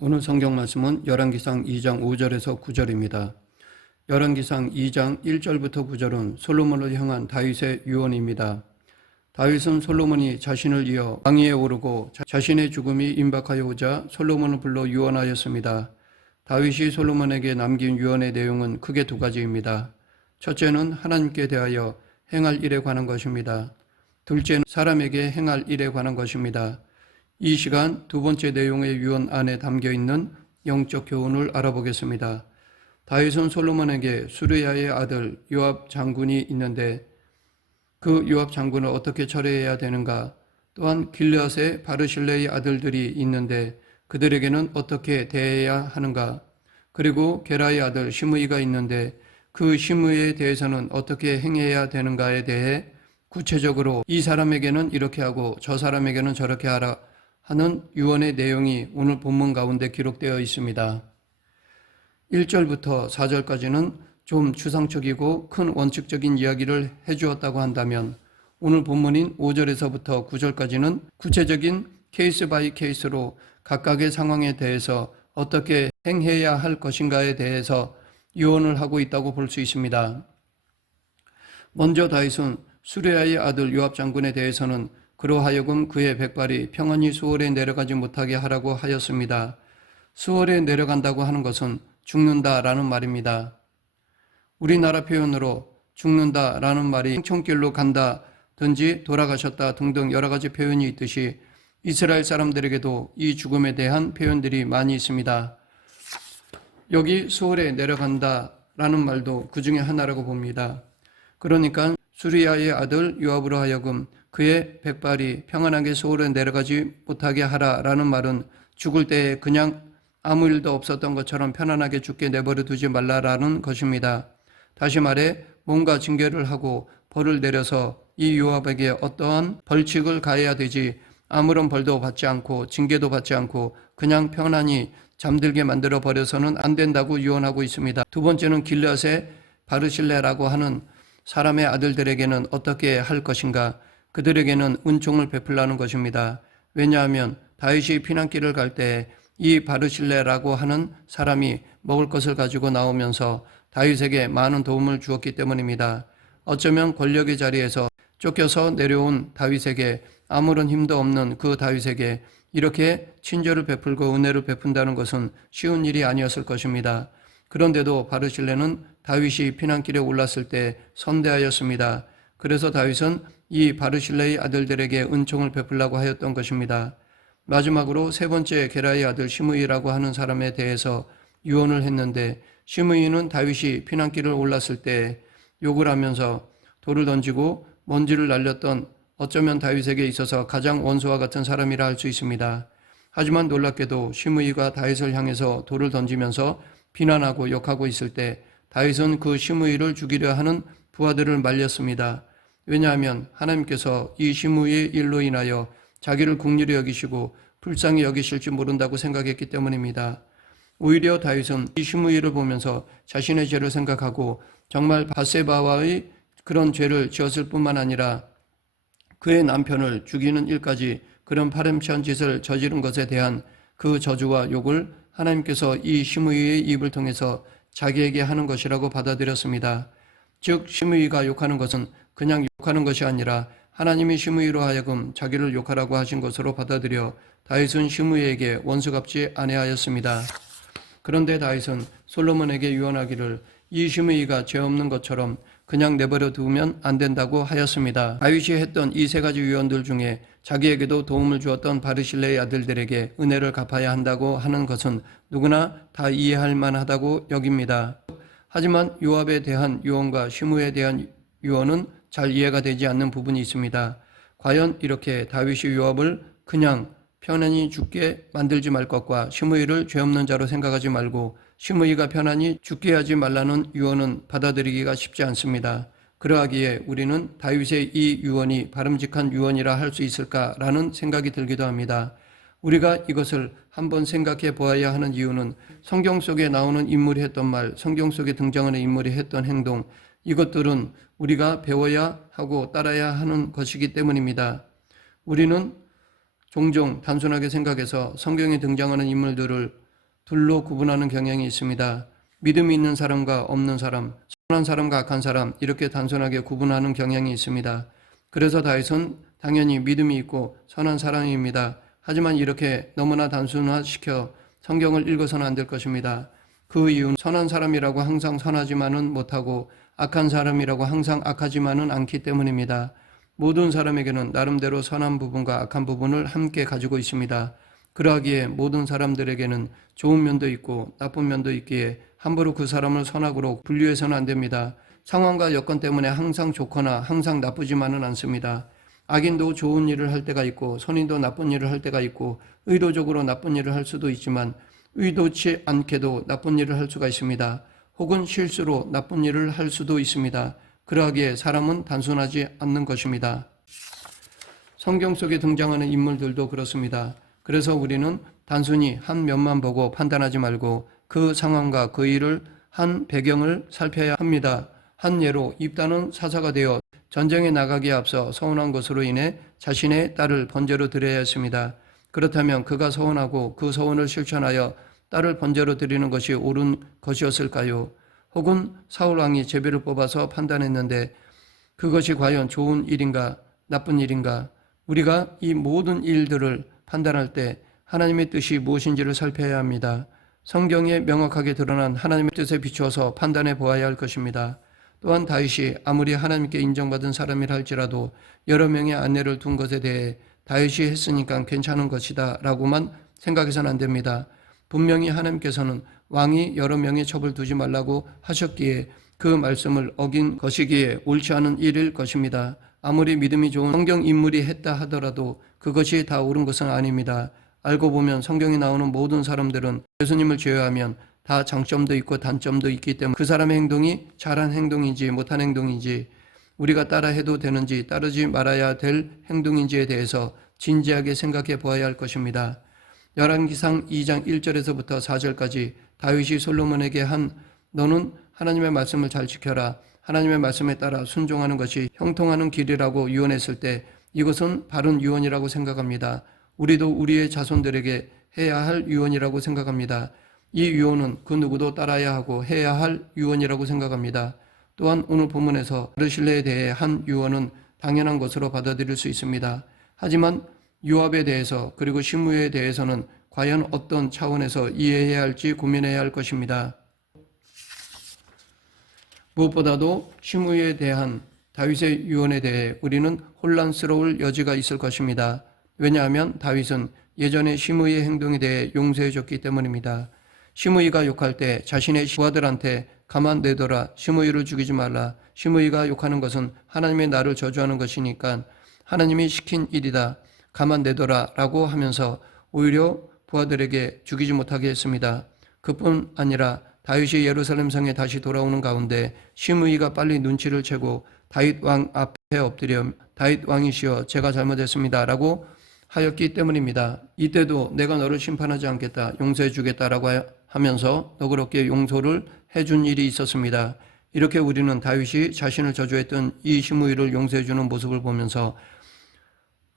오늘 성경 말씀은 열왕기상 2장 5절에서 9절입니다. 열왕기상 2장 1절부터 9절은 솔로몬을 향한 다윗의 유언입니다. 다윗은 솔로몬이 자신을 이어 왕위에 오르고 자신의 죽음이 임박하여 오자 솔로몬을 불러 유언하였습니다. 다윗이 솔로몬에게 남긴 유언의 내용은 크게 두 가지입니다. 첫째는 하나님께 대하여 행할 일에 관한 것입니다. 둘째는 사람에게 행할 일에 관한 것입니다. 이 시간 두 번째 내용의 유언 안에 담겨 있는 영적 교훈을 알아보겠습니다. 다윗은 솔로몬에게 수르야의 아들 요압 장군이 있는데 그 요압 장군을 어떻게 처리해야 되는가, 또한 길르앗의 바르실레의 아들들이 있는데 그들에게는 어떻게 대해야 하는가, 그리고 게라의 아들 시므이가 있는데 그 시므이에 대해서는 어떻게 행해야 되는가에 대해 구체적으로 이 사람에게는 이렇게 하고 저 사람에게는 저렇게 하라 하는 유언의 내용이 오늘 본문 가운데 기록되어 있습니다. 1절부터 4절까지는 좀 추상적이고 큰 원칙적인 이야기를 해주었다고 한다면 오늘 본문인 5절에서부터 9절까지는 구체적인 케이스 바이 케이스로 각각의 상황에 대해서 어떻게 행해야 할 것인가에 대해서 유언을 하고 있다고 볼 수 있습니다. 먼저 다윗은 수르야의 아들 요압 장군에 대해서는 그로 하여금 그의 백발이 평안히 수월에 내려가지 못하게 하라고 하였습니다. 수월에 내려간다고 하는 것은 죽는다라는 말입니다. 우리나라 표현으로 죽는다라는 말이 생존길로 간다든지 돌아가셨다 등등 여러 가지 표현이 있듯이 이스라엘 사람들에게도 이 죽음에 대한 표현들이 많이 있습니다. 여기 수월에 내려간다라는 말도 그 중에 하나라고 봅니다. 그러니까 수르야의 아들 요압으로 하여금 그의 백발이 평안하게 수월에 내려가지 못하게 하라라는 말은 죽을 때에 그냥 아무 일도 없었던 것처럼 편안하게 죽게 내버려 두지 말라라는 것입니다. 다시 말해 뭔가 징계를 하고 벌을 내려서 이 요압에게 어떠한 벌칙을 가해야 되지 아무런 벌도 받지 않고 징계도 받지 않고 그냥 편안히 잠들게 만들어 버려서는 안 된다고 유언하고 있습니다. 두 번째는 길르앗의 바르실레라고 하는 사람의 아들들에게는 어떻게 할 것인가, 그들에게는 은총을 베풀라는 것입니다. 왜냐하면 다윗이 피난길을 갈 때 이 바르실레라고 하는 사람이 먹을 것을 가지고 나오면서 다윗에게 많은 도움을 주었기 때문입니다. 어쩌면 권력의 자리에서 쫓겨서 내려온 다윗에게 아무런 힘도 없는 그 다윗에게 이렇게 친절을 베풀고 은혜를 베푼다는 것은 쉬운 일이 아니었을 것입니다. 그런데도 바르실레는 다윗이 피난길에 올랐을 때 선대하였습니다. 그래서 다윗은 이 바르실레의 아들들에게 은총을 베풀라고 하였던 것입니다. 마지막으로 세 번째 게라의 아들 시므이라고 하는 사람에 대해서 유언을 했는데 시므이는 다윗이 피난길을 올랐을 때 욕을 하면서 돌을 던지고 먼지를 날렸던 어쩌면 다윗에게 있어서 가장 원수와 같은 사람이라 할 수 있습니다. 하지만 놀랍게도 시므이가 다윗을 향해서 돌을 던지면서 비난하고 욕하고 있을 때 다윗은 그 시므이를 죽이려 하는 부하들을 말렸습니다. 왜냐하면 하나님께서 이 시므이의 일로 인하여 자기를 긍휼히 여기시고 불쌍히 여기실지 모른다고 생각했기 때문입니다. 오히려 다윗은 이 시므이를 보면서 자신의 죄를 생각하고 정말 밧세바와의 그런 죄를 지었을 뿐만 아니라 그의 남편을 죽이는 일까지 그런 파렴치한 짓을 저지른 것에 대한 그 저주와 욕을 하나님께서 이 시므이의 입을 통해서 자기에게 하는 것이라고 받아들였습니다. 즉 시므이가 욕하는 것은 그냥 욕하는 것이 아니라 하나님이 시므이로 하여금 자기를 욕하라고 하신 것으로 받아들여 다윗은 시므이에게 원수갚지 아니하였습니다. 그런데 다윗은 솔로몬에게 유언하기를 이 시므이가 죄 없는 것처럼 그냥 내버려 두면 안 된다고 하였습니다. 다윗이 했던 이 세 가지 유언들 중에 자기에게도 도움을 주었던 바르실레의 아들들에게 은혜를 갚아야 한다고 하는 것은 누구나 다 이해할 만하다고 여깁니다. 하지만 요압에 대한 유언과 시므이에 대한 유언은 잘 이해가 되지 않는 부분이 있습니다. 과연 이렇게 다윗이 요압을 그냥 편안히 죽게 만들지 말 것과 시므이를 죄 없는 자로 생각하지 말고 시므이가 편안히 죽게 하지 말라는 유언은 받아들이기가 쉽지 않습니다. 그러하기에 우리는 다윗의 이 유언이 바람직한 유언이라 할 수 있을까라는 생각이 들기도 합니다. 우리가 이것을 한번 생각해 보아야 하는 이유는 성경 속에 나오는 인물이 했던 말, 성경 속에 등장하는 인물이 했던 행동, 이것들은 우리가 배워야 하고 따라야 하는 것이기 때문입니다. 우리는 종종 단순하게 생각해서 성경에 등장하는 인물들을 둘로 구분하는 경향이 있습니다. 믿음이 있는 사람과 없는 사람, 선한 사람과 악한 사람, 이렇게 단순하게 구분하는 경향이 있습니다. 그래서 다윗은 당연히 믿음이 있고 선한 사람입니다. 하지만 이렇게 너무나 단순화시켜 성경을 읽어서는 안 될 것입니다. 그 이유는 선한 사람이라고 항상 선하지만은 못하고 악한 사람이라고 항상 악하지만은 않기 때문입니다. 모든 사람에게는 나름대로 선한 부분과 악한 부분을 함께 가지고 있습니다. 그러하기에 모든 사람들에게는 좋은 면도 있고 나쁜 면도 있기에 함부로 그 사람을 선악으로 분류해서는 안 됩니다. 상황과 여건 때문에 항상 좋거나 항상 나쁘지만은 않습니다. 악인도 좋은 일을 할 때가 있고 선인도 나쁜 일을 할 때가 있고 의도적으로 나쁜 일을 할 수도 있지만 의도치 않게도 나쁜 일을 할 수가 있습니다. 혹은 실수로 나쁜 일을 할 수도 있습니다. 그러하기에 사람은 단순하지 않는 것입니다. 성경 속에 등장하는 인물들도 그렇습니다. 그래서 우리는 단순히 한 면만 보고 판단하지 말고 그 상황과 그 일을 한 배경을 살펴야 합니다. 한 예로 입다는 사사가 되어 전쟁에 나가기에 앞서 서운한 것으로 인해 자신의 딸을 번제로 드려야 했습니다. 그렇다면 그가 서운하고 그 서운을 실천하여 딸을 번제로 드리는 것이 옳은 것이었을까요? 혹은 사울 왕이 제비를 뽑아서 판단했는데 그것이 과연 좋은 일인가 나쁜 일인가? 우리가 이 모든 일들을 판단할 때 하나님의 뜻이 무엇인지를 살펴야 합니다. 성경에 명확하게 드러난 하나님의 뜻에 비추어서 판단해 보아야 할 것입니다. 또한 다윗이 아무리 하나님께 인정받은 사람이라 할지라도 여러 명의 아내를 둔 것에 대해 다윗이 했으니까 괜찮은 것이다 라고만 생각해서는 안 됩니다. 분명히 하나님께서는 왕이 여러 명의 첩을 두지 말라고 하셨기에 그 말씀을 어긴 것이기에 옳지 않은 일일 것입니다. 아무리 믿음이 좋은 성경 인물이 했다 하더라도 그것이 다 옳은 것은 아닙니다. 알고 보면 성경에 나오는 모든 사람들은 예수님을 제외하면 다 장점도 있고 단점도 있기 때문에 그 사람의 행동이 잘한 행동인지 못한 행동인지 우리가 따라 해도 되는지 따르지 말아야 될 행동인지에 대해서 진지하게 생각해 보아야 할 것입니다. 열왕기상 2장 1절에서부터 4절까지 다윗이 솔로몬에게 너는 하나님의 말씀을 잘 지켜라. 하나님의 말씀에 따라 순종하는 것이 형통하는 길이라고 유언했을 때 이것은 바른 유언이라고 생각합니다. 우리도 우리의 자손들에게 해야 할 유언이라고 생각합니다. 이 유언은 그 누구도 따라야 하고 해야 할 유언이라고 생각합니다. 또한 오늘 본문에서 바르실레에 대해 한 유언은 당연한 것으로 받아들일 수 있습니다. 하지만 요압에 대해서 그리고 시므에 대해서는 과연 어떤 차원에서 이해해야 할지 고민해야 할 것입니다. 무엇보다도 시므에 대한 다윗의 유언에 대해 우리는 혼란스러울 여지가 있을 것입니다. 왜냐하면 다윗은 예전에 시므이의 행동에 대해 용서해 줬기 때문입니다. 시므이가 욕할 때 자신의 부하들한테 가만 내둬라, 시므이를 죽이지 말라. 시므이가 욕하는 것은 하나님의 나를 저주하는 것이니까 하나님이 시킨 일이다, 가만 내둬라 라고 하면서 오히려 부하들에게 죽이지 못하게 했습니다. 그뿐 아니라 다윗이 예루살렘 성에 다시 돌아오는 가운데 시므이가 빨리 눈치를 채고 다윗 왕 앞에 엎드려 다윗 왕이시여 제가 잘못했습니다 라고 하였기 때문입니다. 이때도 내가 너를 심판하지 않겠다, 용서해 주겠다라고 하면서 너그럽게 용서를 해준 일이 있었습니다. 이렇게 우리는 다윗이 자신을 저주했던 이 시므이를 용서해 주는 모습을 보면서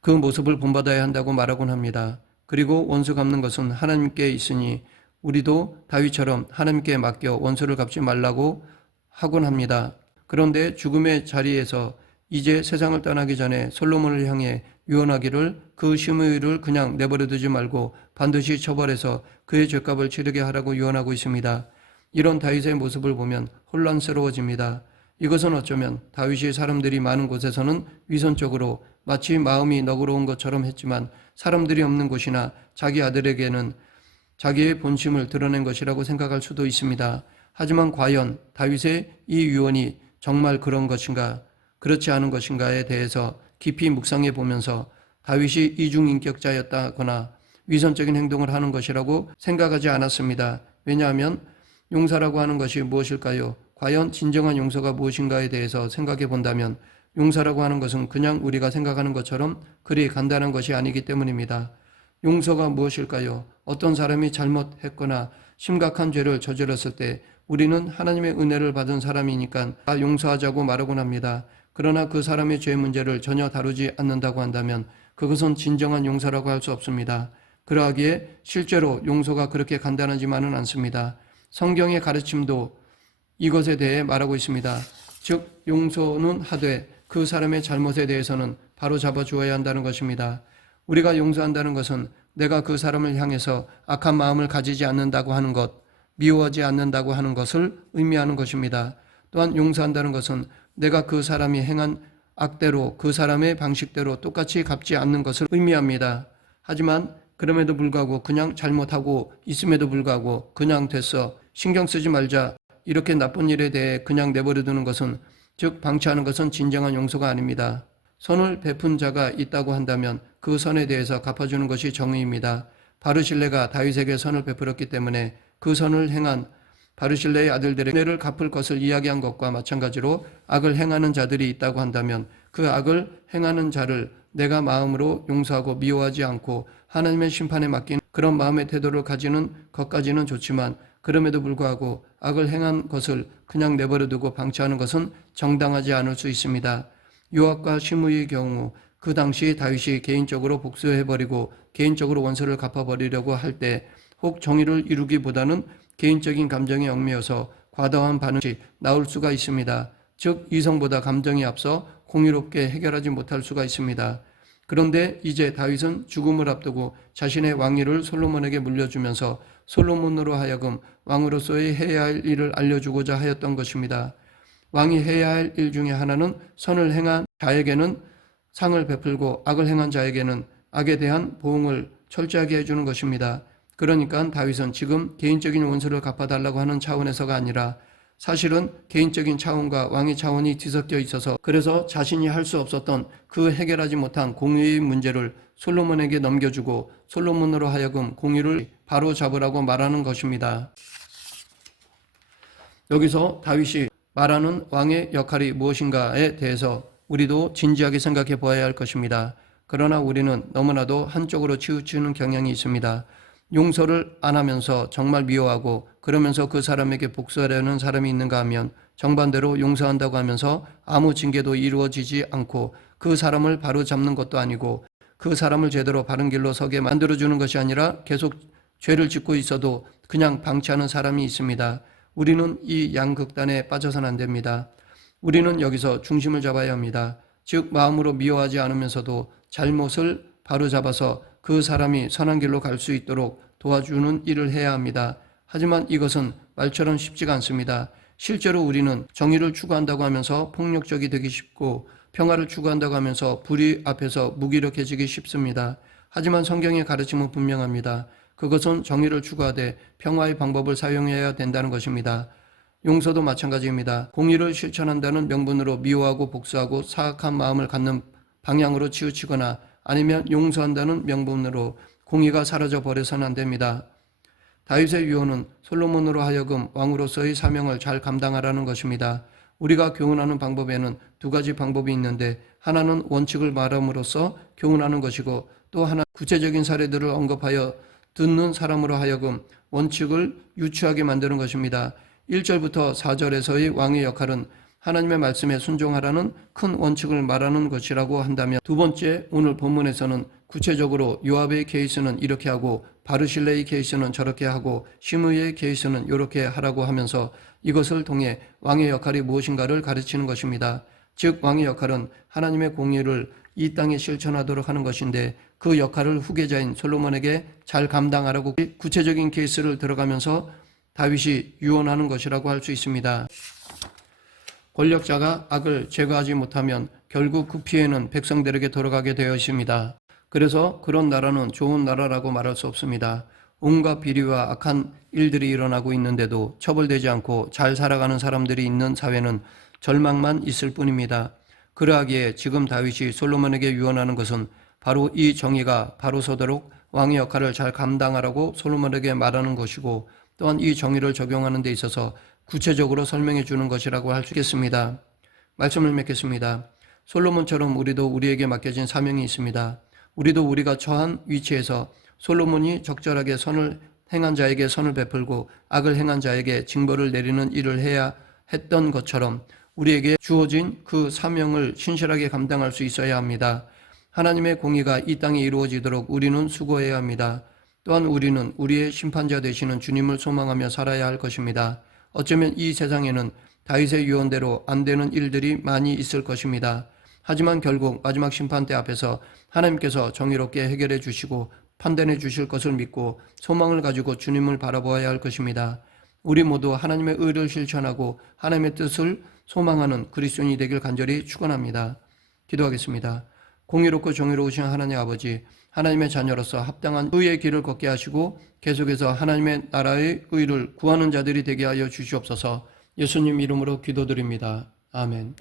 그 모습을 본받아야 한다고 말하곤 합니다. 그리고 원수 갚는 것은 하나님께 있으니 우리도 다윗처럼 하나님께 맡겨 원수를 갚지 말라고 하곤 합니다. 그런데 죽음의 자리에서 이제 세상을 떠나기 전에 솔로몬을 향해 유언하기를 그 시므이를 그냥 내버려 두지 말고 반드시 처벌해서 그의 죄값을 치르게 하라고 유언하고 있습니다. 이런 다윗의 모습을 보면 혼란스러워집니다. 이것은 어쩌면 다윗이 사람들이 많은 곳에서는 위선적으로 마치 마음이 너그러운 것처럼 했지만 사람들이 없는 곳이나 자기 아들에게는 자기의 본심을 드러낸 것이라고 생각할 수도 있습니다. 하지만 과연 다윗의 이 유언이 정말 그런 것인가 그렇지 않은 것인가에 대해서 깊이 묵상해 보면서 다윗이 이중인격자였다거나 위선적인 행동을 하는 것이라고 생각하지 않았습니다. 왜냐하면 용서라고 하는 것이 무엇일까요? 과연 진정한 용서가 무엇인가에 대해서 생각해 본다면 용서라고 하는 것은 그냥 우리가 생각하는 것처럼 그리 간단한 것이 아니기 때문입니다. 용서가 무엇일까요? 어떤 사람이 잘못했거나 심각한 죄를 저질렀을 때 우리는 하나님의 은혜를 받은 사람이니까 다 용서하자고 말하곤 합니다. 그러나 그 사람의 죄 문제를 전혀 다루지 않는다고 한다면 그것은 진정한 용서라고 할 수 없습니다. 그러하기에 실제로 용서가 그렇게 간단하지만은 않습니다. 성경의 가르침도 이것에 대해 말하고 있습니다. 즉 용서는 하되 그 사람의 잘못에 대해서는 바로 잡아 주어야 한다는 것입니다. 우리가 용서한다는 것은 내가 그 사람을 향해서 악한 마음을 가지지 않는다고 하는 것, 미워하지 않는다고 하는 것을 의미하는 것입니다. 또한 용서한다는 것은 내가 그 사람이 행한 악대로 그 사람의 방식대로 똑같이 갚지 않는 것을 의미합니다. 하지만 그럼에도 불구하고 그냥 잘못하고 있음에도 불구하고 그냥 됐어, 신경 쓰지 말자, 이렇게 나쁜 일에 대해 그냥 내버려 두는 것은, 즉 방치하는 것은 진정한 용서가 아닙니다. 선을 베푼 자가 있다고 한다면 그 선에 대해서 갚아주는 것이 정의입니다. 바르실레가 다윗에게 선을 베풀었기 때문에 그 선을 행한 바르실레의 아들들의 은혜를 갚을 것을 이야기한 것과 마찬가지로 악을 행하는 자들이 있다고 한다면 그 악을 행하는 자를 내가 마음으로 용서하고 미워하지 않고 하나님의 심판에 맡긴 그런 마음의 태도를 가지는 것까지는 좋지만, 그럼에도 불구하고 악을 행한 것을 그냥 내버려 두고 방치하는 것은 정당하지 않을 수 있습니다. 요압과 시므이의 경우 그 당시 다윗이 개인적으로 복수해버리고 개인적으로 원수를 갚아버리려고 할 때 혹 정의를 이루기보다는 개인적인 감정에 얽매여서 과도한 반응이 나올 수가 있습니다. 즉 이성보다 감정이 앞서 공의롭게 해결하지 못할 수가 있습니다. 그런데 이제 다윗은 죽음을 앞두고 자신의 왕위를 솔로몬에게 물려주면서 솔로몬으로 하여금 왕으로서의 해야 할 일을 알려주고자 하였던 것입니다. 왕이 해야 할 일 중에 하나는 선을 행한 자에게는 상을 베풀고 악을 행한 자에게는 악에 대한 보응을 철저하게 해주는 것입니다. 그러니까 다윗은 지금 개인적인 원수를 갚아달라고 하는 차원에서가 아니라 사실은 개인적인 차원과 왕의 차원이 뒤섞여 있어서 그래서 자신이 할 수 없었던 그 해결하지 못한 공의의 문제를 솔로몬에게 넘겨주고 솔로몬으로 하여금 공의를 바로 잡으라고 말하는 것입니다. 여기서 다윗이 말하는 왕의 역할이 무엇인가에 대해서 우리도 진지하게 생각해 보아야 할 것입니다. 그러나 우리는 너무나도 한쪽으로 치우치는 경향이 있습니다. 용서를 안 하면서 정말 미워하고 그러면서 그 사람에게 복수하려는 사람이 있는가 하면 정반대로 용서한다고 하면서 아무 징계도 이루어지지 않고 그 사람을 바로 잡는 것도 아니고 그 사람을 제대로 바른 길로 서게 만들어주는 것이 아니라 계속 죄를 짓고 있어도 그냥 방치하는 사람이 있습니다. 우리는 이 양극단에 빠져서는 안 됩니다. 우리는 여기서 중심을 잡아야 합니다. 즉 마음으로 미워하지 않으면서도 잘못을 바로잡아서 그 사람이 선한 길로 갈 수 있도록 도와주는 일을 해야 합니다. 하지만 이것은 말처럼 쉽지가 않습니다. 실제로 우리는 정의를 추구한다고 하면서 폭력적이 되기 쉽고 평화를 추구한다고 하면서 불의 앞에서 무기력해지기 쉽습니다. 하지만 성경의 가르침은 분명합니다. 그것은 정의를 추구하되 평화의 방법을 사용해야 된다는 것입니다. 용서도 마찬가지입니다. 공의를 실천한다는 명분으로 미워하고 복수하고 사악한 마음을 갖는 방향으로 치우치거나 아니면 용서한다는 명분으로 공의가 사라져 버려서는 안 됩니다. 다윗의 유언은 솔로몬으로 하여금 왕으로서의 사명을 잘 감당하라는 것입니다. 우리가 교훈하는 방법에는 두 가지 방법이 있는데 하나는 원칙을 말함으로써 교훈하는 것이고 또 하나 구체적인 사례들을 언급하여 듣는 사람으로 하여금 원칙을 유추하게 만드는 것입니다. 1절부터 4절에서의 왕의 역할은 하나님의 말씀에 순종하라는 큰 원칙을 말하는 것이라고 한다면, 두 번째 오늘 본문에서는 구체적으로 요압의 케이스는 이렇게 하고 바르실레의 케이스는 저렇게 하고 시므이의 케이스는 이렇게 하라고 하면서 이것을 통해 왕의 역할이 무엇인가를 가르치는 것입니다. 즉 왕의 역할은 하나님의 공의를 이 땅에 실천하도록 하는 것인데 그 역할을 후계자인 솔로몬에게 잘 감당하라고 구체적인 케이스를 들어가면서 다윗이 유언하는 것이라고 할 수 있습니다. 권력자가 악을 제거하지 못하면 결국 그 피해는 백성들에게 돌아가게 되어 있습니다. 그래서 그런 나라는 좋은 나라라고 말할 수 없습니다. 온갖 비리와 악한 일들이 일어나고 있는데도 처벌되지 않고 잘 살아가는 사람들이 있는 사회는 절망만 있을 뿐입니다. 그러하기에 지금 다윗이 솔로몬에게 유언하는 것은 바로 이 정의가 바로 서도록 왕의 역할을 잘 감당하라고 솔로몬에게 말하는 것이고, 또한 이 정의를 적용하는 데 있어서 구체적으로 설명해 주는 것이라고 할 수 있겠습니다. 말씀을 맺겠습니다. 솔로몬처럼 우리도 우리에게 맡겨진 사명이 있습니다. 우리도 우리가 처한 위치에서 솔로몬이 적절하게 선을 행한 자에게 선을 베풀고 악을 행한 자에게 징벌을 내리는 일을 해야 했던 것처럼 우리에게 주어진 그 사명을 신실하게 감당할 수 있어야 합니다. 하나님의 공의가 이 땅에 이루어지도록 우리는 수고해야 합니다. 또한 우리는 우리의 심판자 되시는 주님을 소망하며 살아야 할 것입니다. 어쩌면 이 세상에는 다윗의 유언대로 안 되는 일들이 많이 있을 것입니다. 하지만 결국 마지막 심판대 앞에서 하나님께서 정의롭게 해결해 주시고 판단해 주실 것을 믿고 소망을 가지고 주님을 바라보아야 할 것입니다. 우리 모두 하나님의 의를 실천하고 하나님의 뜻을 소망하는 그리스도인이 되길 간절히 축원합니다. 기도하겠습니다. 공의롭고 정의로우신 하나님 아버지, 하나님의 자녀로서 합당한 의의 길을 걷게 하시고 계속해서 하나님의 나라의 의를 구하는 자들이 되게 하여 주시옵소서. 예수님 이름으로 기도드립니다. 아멘.